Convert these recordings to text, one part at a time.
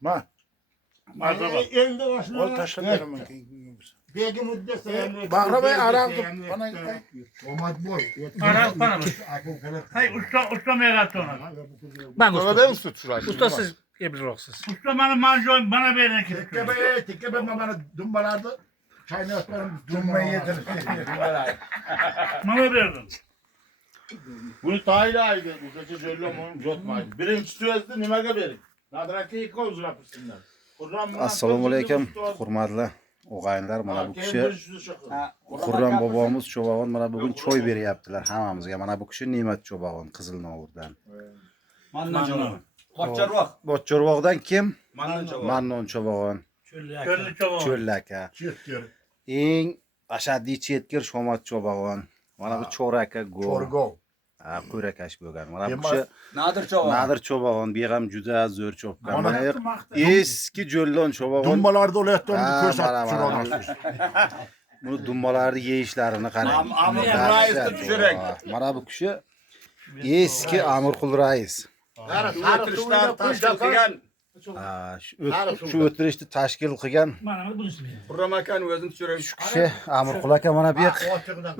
Ma. Endi oshna. Ol tashlab beraman. Begi muddat. Bag'ramay aroq bana Omad boy. Aroq bana mı? Hay usta meğat ona. Ben usta. Sonra süt şurayı. Usta siz yapıyorsunuz. Usta bana manjoy bana verin ki. Tekke bana dumbalardı. Çayını atlarım. Dummayı yediniz. Bana verdin. Bunu tayla aydı. Uzaca jöllo mu jotmaydı. Birinci sözde nimaga berin. Nadraki ikki uzrapısınlar. Assalomu alaykum, hurmatli og'aynilar. Mana bu kishi Xurram bobomiz Cho'bag'on mana bugun choy beryaptilar hammamizga. Mana bu kishi Ne'mat Cho'bag'on Qizilnovurdan. Bochorvoqdan kim? Mannon Cho'bag'on. Körlü çabuk. Cho'llaka. Eng ashaddiy chetkir Shomat Cho'bag'on. Mana bu Cho'raka go. Cho'rgov. Ha, qo'rakash bo'lgan. Mana bu kishi Nadir Cho'bag'on beg'am juda zo'r cho'pgan. Mana eski jo'llon Cho'bag'on. Dumbalarda olayotgan Ha, ko'rsatib mana, turamiz. Bunu dumbalarni yeyishlarini qarang. Mana bu kishi eski Amirqul rais. Shu o'tirishni tashkil qilgan Bana bunu ismi. Xurram akani o'zini tushirib. shu kishi Amirqul aka mana bu yoq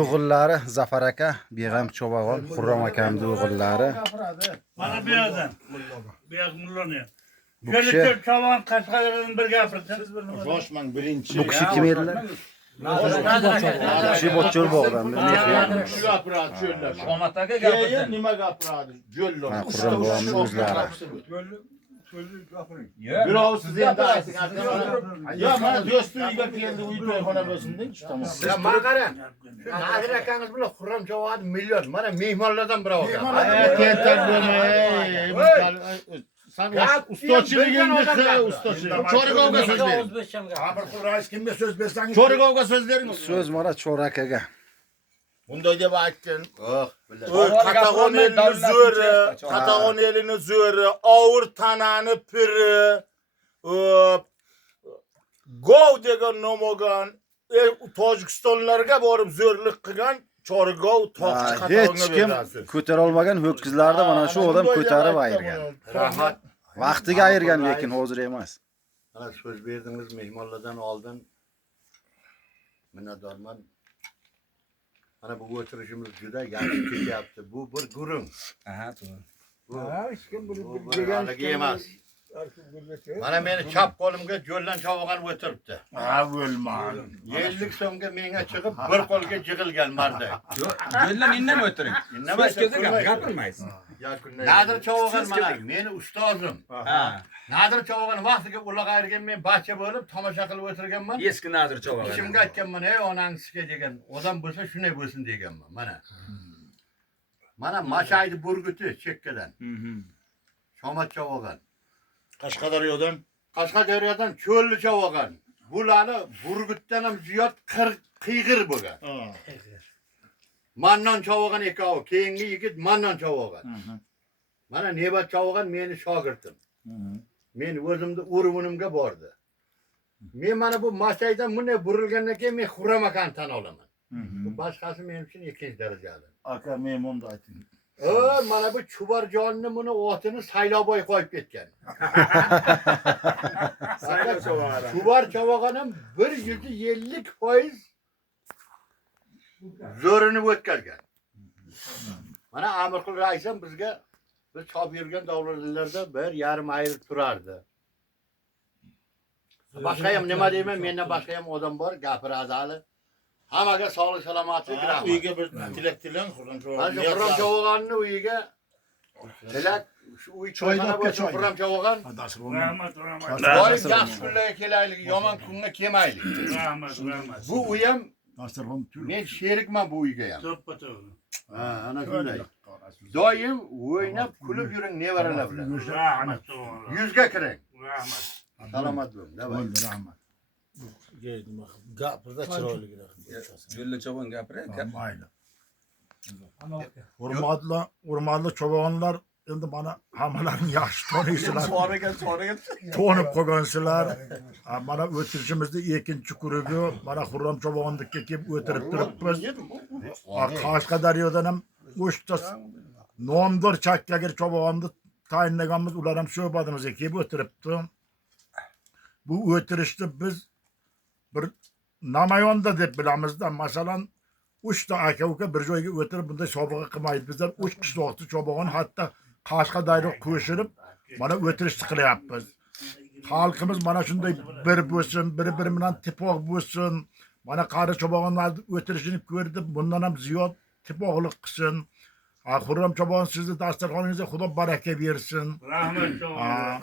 o'g'illari Zafar aka, Beg'am Cho'bag'on, Xurram akamning o'g'illari. Bana bir yerden. Beyaz mullo ne? Bu Körlü kishi çabuk kaşkalarının bir gapırsan. Joshman birinchi. bu kishi kim edilar? Bu kishi Bochorvoqdan. Shu gapiradi cho'llar. Shomat aka Keyin nima gapiradi? Jöllo. Mana Xurram bobomning o'zlari. Birov siz endi ayting. Yo, mana do'st uyga keldi, uy to'yxona bo'lsin deng, tamam. Ya mana qara. Nadir akangiz bilan Xurram Cho'bag'on million. Mana mehmonlardan biri olgan. Tentak bo'lmay. Sen ustochiligingni ustochilik. Cho'rgovga so'z bering. Amirqul rais kimga so'z bersangiz. Cho'rgovga so'z bering. So'z mana Cho'rakaga. Bunday deb aytgan. Qatag'on elini zo'ri, Qatag'on elini zo'ri, ovur tanani piri, gov degan nom olgan, Tojikistonlarga borib zo'rlik qilgan Cho'rgov toqchi Hech kim berasiz. ko'tara olmagan ho'kizlarni mana shu odam ko'tarib ayirgan. Rahmat. Vaqtiga ayirgan lekin hozir emas. Mana so'z berdingiz mehmonlardan oldin. Minnatdorman. Mana bu o'tirishimiz juda yaxshi ketyapti. Bu bir gurung. Aha, to'g'ri. Bu deganligi emas. Mana meni chap qo'limga jo'ldan chavog'an o'tiribdi. Ha bo'lmadi. 50 so'mga menga chiqib bir qo'lga jig'ilgan marda. Yo'ldan indamay o'tiring. Indamay So'z ko'zga gapirmaysiz. Nadir chavog'an mana meni ustozim. Ha. Nadir chavog'an vaqtiga ulag'ayirgan men bacha bo'lib tomosha qilib o'tirganman. Eski Nadir Cho'bag'on. Ishimga aytganman, "Ey onangizga" degan. Odam bo'lsa shunday bo'lsin deganman. Mana. Mana Mashaydi burguti chekkadan. Shomat chavog'an. Qashqadaryodan cho'lli chavog'an. Bularni burgutdan ham ziyod qiyg'ir bo'lgan. Mannon chavog'an ekovi, keyingi yigit Mannon chavog'an. Mana Ne'mat chavog'an meni shogirdim. Men o'zimni urug'imga bordi. Men mana bu Mashaydan bunday burilgandan keyin men Xurram akani tan olaman. Bu boshqasi men uchun ikkinchi darajali. Aka mehmonda ayting. Mana bu Chubarjonni buni otini Sayloboy qo'yib ketgan. Chubar chavog'on ham 150% zo'rini o'tkazgan. Mana Amirqul rais ham bizga biz chop yurgan davlatlarda 1,5 ayr turardi. Boshqa ham nima deyman, mendan boshqa ham odam bor, gapiradi hali. Hammaga sog'lik salomatlik rahmat. Uyga bir tilak tilang, Xurram Xurram Cho'bag'onning uyiga tilak, shu uy choyxona bo'lsin Xurram Cho'bag'on. Rahmat, rahmat. Doim yaxshi kunlarga kelaylik, yomon kunga kelmaylik. Rahmat, rahmat. Bu uy ham Dasturxon tur. men sherikman bu uyga ham. To'ppa to'g'ri. Ha, ana shunday. Doim o'ynab, kulib yuring nevaralar bilan. Rahmat, to'g'ri. Yuzga kiring. Rahmat. Salomat bo'ling. Davay. Bo'ldi, rahmat. gapirda chiroyligina. Yo'lda Cho'bag'on gapiray. Mayli. Hurmatli Cho'bag'onlar, endi mana hammalarni yaxshi taniysizlar. So'ragan. To'nib qolgansizlar. Mana o'tirishimizda ikkinchi kurugi mana Xurram Cho'bag'ondikka kelib o'tirib turibmiz. Qashqadaryodan ham o'shta nomdor chakkagir Cho'bag'onni tayinlaganımız ular ham suhbatimizga kelib o'tiribdi. Bu o'tirishni biz bir namayonda deb bilamizda. Masalan, 3 ta aka-uka bir joyga o'tirib bunday sobiqa qilmaydi. Bizlar 3 qishloqni chobog'on hatto Qashqadaryo qo'shilib mana o'tirishni qilyapmiz. Xalqimiz mana shunday bir bo'lsin, bir-biri bilan tipoq bo'lsin. Mana qari chobog'onlarni o'tirishini ko'rdim. Bundan ham ziyod tipoqlik qilsin. Xurram chobog'on sizni dasturxoningizga Xudo baraka bersin. Rahmat Cho'g'on.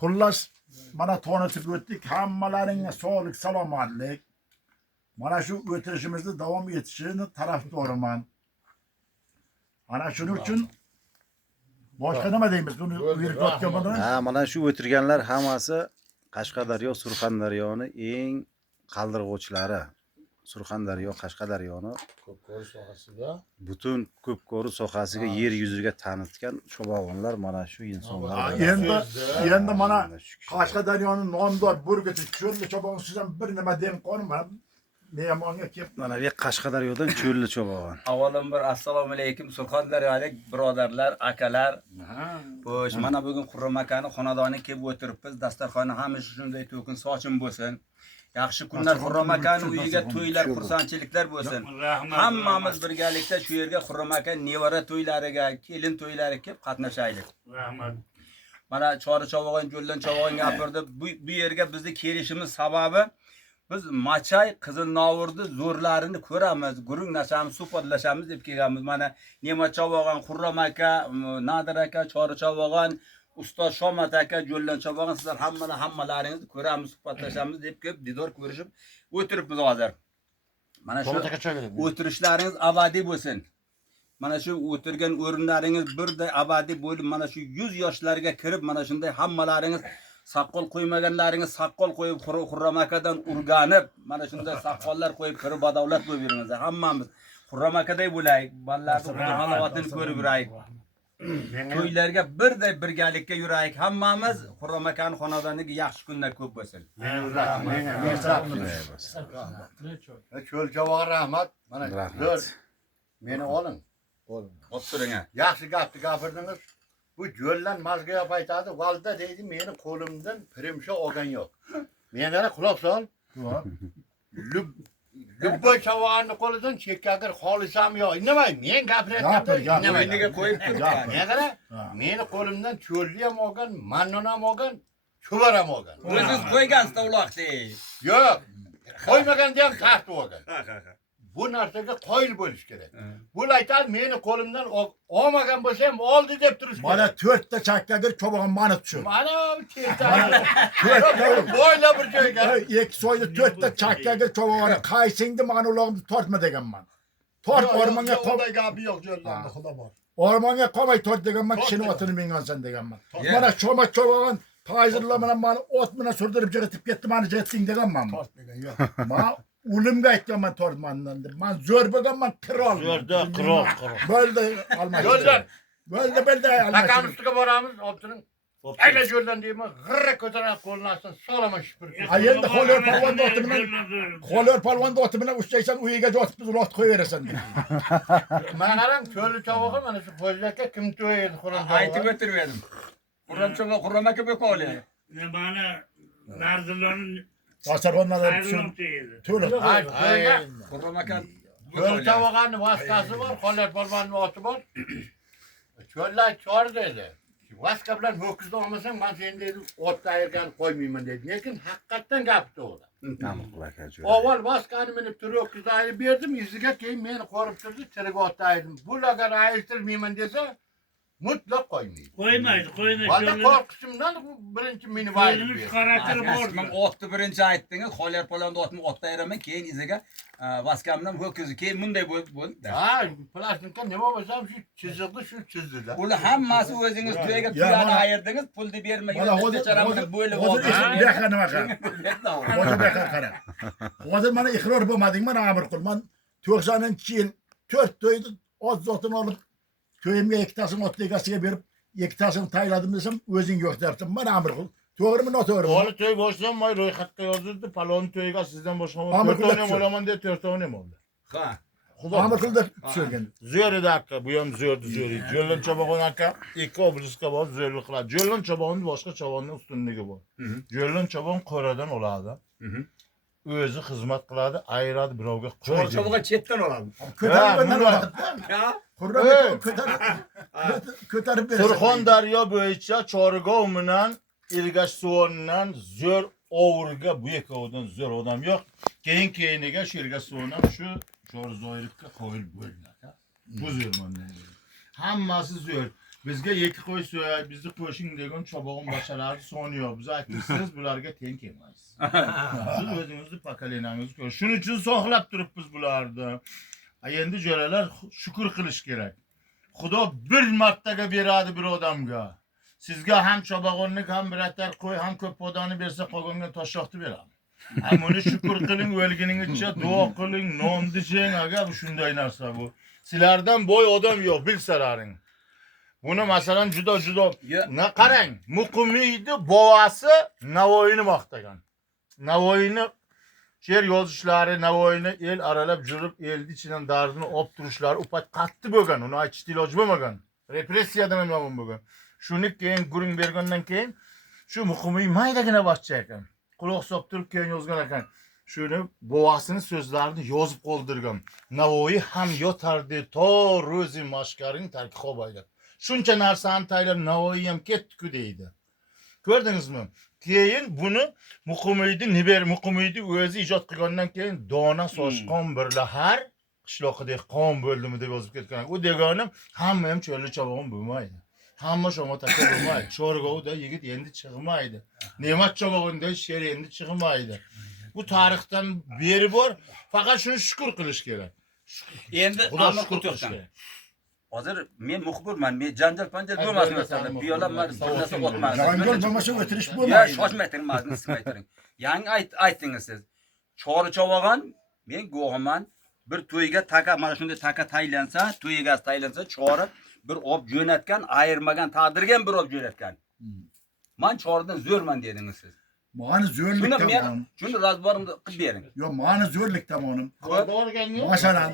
Xullas mana tanitib o'tdik. Hammalaringga sog'lik, salomatlik. Mana shu o'tirishimizni davom etishini tarafdoriman. Ana shuning uchun boshqa nima deymiz? Buni yurtga bilan Ha, mana shu o'tirganlar hammasi Qashqadaryo, Surxondaryoni eng qaldirg'uvchilari. Surxondaryo, Qashqadaryoni Ko'pkori sohasida butun ko'pkori sohasiga yer yuziga tanitgan chobog'onlar mana shu insonlar. endi mana Qashqadaryoning nomdor burgiti cho'lli chobog'on sizdan bir nima dem qolmam. Mehmonga kelib Mana bu Qashqadaryodan cho'lli chobog'on. Avvalambor assalomu alaykum Surxondaryolik birodarlar, akalar. Xo'sh, mana bugun Qurram akani xonadoniga kelib o'tiribmiz. Dasturxonni hamisha shunday to'kin sochin bo'lsin. Yaxshi kunlar Qurram akani uyiga to'ylar, xursandchiliklar bo'lsin. Hammamiz birgalikda shu yerga Qurram aka nevara to'ylariga, kelin to'ylariga kelib qatnashaylik. Rahmat. Mana Chori Chavog'on, Jo'llan Chavog'on gapirdi. Bu yerga bizni kelishimiz sababi biz Machay, Qizilnovurni zo'rlarini ko'ramiz, gurung nashamiz, suhbatlashamiz deb kelganmiz. Mana Ne'mat Chavog'on, Qurram aka, Nadir aka, Chori Chavog'on, Ustoz Shomat aka, Jo'llan Chavog'on sizlar hammalaringizni ko'ramiz, suhbatlashamiz deb kelib didor ko'rishib o'tiribmiz hozir. Mana shu o'tirishlaringiz abadiy bo'lsin. Mana shu o'tirgan o'rinlaringiz birday abadiy bo'lib, mana shu 100 yoshlarga kirib, mana shunday hammalaringiz saqqol qo'ymaganlaringiz saqqol qo'yib Qurram akadan urganib, mana shunday saqqollar qo'yib qirib badavlat bo'lib yuramiz. Hammamiz Qurram akaday bo'laylik, ballarning halovatini ko'rib yuraylik. To'ylarga birday birgalikka yuraylik. Hammamiz Qurram akaning xonadoniga yaxshi kunlar ko'p bo'lsin. Cho'l chavog'i rahmat. Mana Rahmat. zo'r. Meni oling. O'tiring. Yaxshi gapni gapirdingiz. Bu Jo'llan mazgaya aytadi, valda deydi, meni qo'limdan pirimsha olgan yo'q. Menga quloq sol. Lubboy chavog'ini qo'lidan chekkagir xolisam yo'q. Indamay, men gapiryapman. Indamay. Nega qo'yib turibdi? Menga meni qo'limdan cho'lli ham olgan, mannon ham olgan, cho'var ham olgan. O'zingiz qo'ygansiz uloqni. Yo'q. Qo'ymaganda ham tortib olgan. Bu narsaga qoyil bo'lish kerak. Bu aytadi, meni qo'limdan olmagan bo'lsa ham oldi deb turish kerak. mana 4 ta chakkagir chobog'on mani tushun. Mana bo'yla bir joyga. Ikki soyda 4 ta chakkagir chobog'oni qaysingni mani ulog'imni tortma deganman. Tort o'rmonga qol. Unday gapi yo'q Jo'llanda, xudo bor. O'rmonga qolmay tort deganman, kishini otini mingansan deganman. Mana choma chobog'on Fayzullo bilan mani ot bilan surdirib jiritib ketdi, mani jetding deganman. Tort degan yo'q. Men o'limga aytganman tortmandan deb. Men zo'r bo'lganman, qirol. Zo'rda qirol. Bo'ldi, almashdi. Jo'ldan. Bo'ldi, Takan almashdi. ustiga boramiz, oltining. Ayla Jo'ldan deyman, g'irra ko'tarib qo'lini astan solaman shipir. Endi Xolyor polvonni oti bilan Xolyor polvonni oti bilan ushlaysan, uyiga jotib biz uloqni qo'yaverasan. Mana qarang, cho'lli chavog'i mana shu qo'ylarga kim to'ydi Qur'on. Aytib o'tirdim. Qurram aka bo'qoli. Mana Narzulloning Dasturxondan ayrilib deydi. to'liq. Qurram aka Cho'lli chavog'ani vaskasi bor, Xolyor polvonni oti bor. Cho'llar chor dedi. Vaska bilan ho'kizni olmasang, men seni dedi, otda ayirgan qo'ymayman dedi. Lekin haqiqatdan gap to'g'ri. Avval vaskani minib turib ho'kizni ayirib berdim, iziga keyin meni qo'rib turdi, tirik otda ayirdim. Bularga ayirtirmayman desa, mutlaq qo'ymaydi. Qo'ymaydi. Valla qo'rqishimdan birinchi meni vayib Qo'yini berdi. qaratib Men bordi. otni birinchi aytdingiz, Xolyor polvonni otni otda ayiraman, keyin iziga vaskamdan ho'kizni, keyin bunday bo'ldi. Ha, plastikka nima bo'lsa ham shu chiziqni shu chizdida. Ular hammasi o'zingiz to'yga tuyani ayirdingiz, pulni bermay Mana hozir bo'lib hozir beqa nima qara. Hozir beqa qara. Hozir mana iqror bo'lmading, mana amr qil. Men 90-yil 4 to'yni oz zotini olib köyümge iktasını ot egasiga berib, iktasını tayladim desem o'zing yo'q debsan. Mana amr qil. To'g'rimi, noto'g'rimi? O'g'li to'y boshlab, men ro'yxatga yozdirdi, palon to'yiga sizdan boshqa Amr 4 qilib o'nim olaman deb 4 o'nim oldi. Ha. Ahmet'in söylegan. Zöre dakika, bu ham zördü zöre. Jo'lon Chobog'on aka ikki obliska bor, zördük qiladi. Jo'lon Chobog'on boshqa Chobog'onning ustunligi bor. Jo'lon Chobog'on qo'radan oladi. O'zi xizmat qiladi, ayiradi birovga qo'yadi. Çavuğa chetdan oladi. Ko'tarib Ya. ko'tarib Surxondaryo bo'yicha Chorig'ov bilan Ergashsuondan zo'r ovurga bu ikkovidan zo'r odam yo'q. Keyiniga shu Ergashsuondan shu Chorzoylikka qo'yil bo'ldi. Bu zo'r mana. Hammasi zo'r. Bizga yeki qo'y so'yadi, bizni qo'shing degan Chobog'on boshalari soni yo'q. Biz aytibsiz, bularga teng kelmaysiz. Siz o'zingizni pokolenangizni ko'ring. Shuning uchun saqlab turibmiz bularni. Endi jo'ralar shukr qilish kerak. Xudo bir martaga beradi bir odamga. Sizga ham Chobog'onlik, ham biratar qo'y, ham ko'p podani bersa, qolganga toshloqni beradi. Ham uni shukr qiling, o'lguningizcha duo qiling, nom deching, agar shunday narsa bu. Sizlardan boy odam yo'q, bilsalaring. Buni masalan juda na qarang, Muqimiyni bovasi Navoiyni maqtagan. Navoiyni she'r yozishlari, Navoiyni el aralab yurib, elni ichidan dardini olib turishlari upat qattiq bo'lgan. Uni aytishga iloj bo'lmagan. Repressiyadan ham bo'lgan. Shuni keyin guring bergandan keyin shu Muqimiy maydagina boshcha ekan. Quloq solib turib keyin yozgan ekan. Shuni bovasini so'zlarini yozib qoldirgan. Navoiy ham yotardi to ro'zi mashkaring tarki qo'baydi. Shuncha narsani taylab Navoiy ham ketdi-ku deydi. Ko'rdingizmi? Keyin buni Muqimiyni o'zi ijod qilgandan keyin dona sochqon bir lahar qishloqqa dehqon bo'ldimi deb yozib ketgan. U deganim hamma ham cho'lli Chobog'on bo'lmaydi. Hamma Shomat aka bo'lmaydi. Chorgovda yigit endi chiqmaydi. Ne'mat Chobog'onda she'r endi chiqmaydi. Bu tarixdan beri bor. Faqat shuni shukr qilish kerak. Endi Xudo amr shukr qilish qiltirsan. kerak. Hozir men muxbirman, men janjal-panjal bo'lmasin masalan. Piyolamlar, narsa o'tmasin. Janjal bo'lmasa o'tirish Ya bo'lmaydi. shoshmaytiring, ma'zin ismaytiring. Yangi aytdingiz siz. Chori Chobog'on, men guvohiman, bir to'yga taka, mana shunday taka taylansa, to'y egasi taylansa, chori bir olib jo'natgan, ayirmagan, taqdirgan bir olib jo'natgan. Men choridan zo'rman dedingiz siz. Mani zo'rlik Shuni men, tomonim. shuni razborimda qilib bering. Yo'q, mani zo'rlik tomonim. Borgan yo'q. Masalan,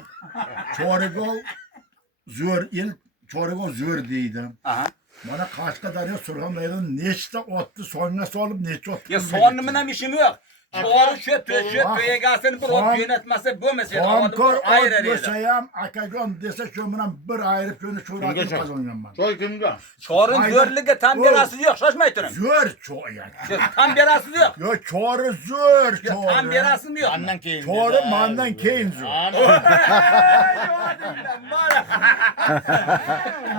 Chorig'ov zo'r el, Chorig'ov zo'r deydi. Aha. Mana Qashqadaryo Surxondaryodan nechta otni songa solib, necha otni. Ya sonni bilan ishim yo'q. Chori shu to'y egasini bir olib jo'natmasa bo'lmasa, Hamkor ayirar edi. bo'lsa ham akajon desa shu bilan bir ayirib shuni sho'ratib qazonganman. Choy kimga? Chorin zo'rligiga tan berasiz yo'q, shoshmay turing. Zo'r choy. Tan berasiz yo'q. Yo, chori zo'r, chori. Tan berasizmi yo'q? Andan keyin. Chori mendan keyin zo'r.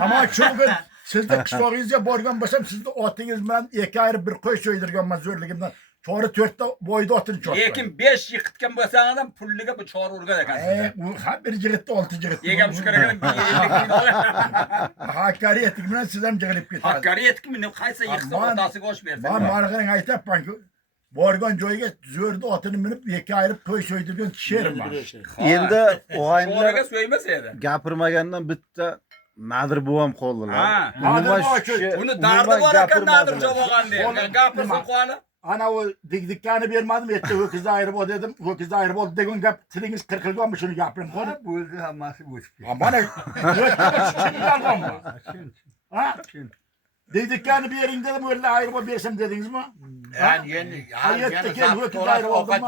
Ammo chunki sizda qishlog'ingizga borgan bo'lsam, sizni otingiz bilan ikki ayirib bir qo'y so'ydirganman zo'rligimdan. Chori 4 ta boyda otini chotdi. Lekin 5 yiqitgan bo'lsangiz ham pulliga bu chori urgan ekansiz. U har bir jigitda 6 jigit. Yegam chiqargan 50 Hakkariyetik bilan siz ham jigilib ketasiz. Hakkariyetkimi? Qaysi yiqsa otasiga osh bersin. Men marg'aning aytapman-ku, borgan joyga zo'rda otini minib, ikki ayirib qo'y so'ydirgan kishiman. Endi o'g'aynilar Choriga so'ymasa edi. gapirmagandan bitta Nadir buvam qoldilar. Ha. Umuman Nadir shu kishi Uni dardi bor ekan Nadir Chobog'on deb. Gapirsin qoli. Ana o dikdikani bermadim, yetti ho'kizni ayirib ol dedim. Ho'kizni ayirib ol degan gap tilingiz qirqilganmi, shuni gapiring qani. Bo'ldi, hammasi o'tib ketdi. Mana chiqilganmi? Ha? Dikdikani bering dedim, o'rla ayirib ol bersam dedingizmi? Yani yeni Hayatda keyin ho'kizni ayirib oldim.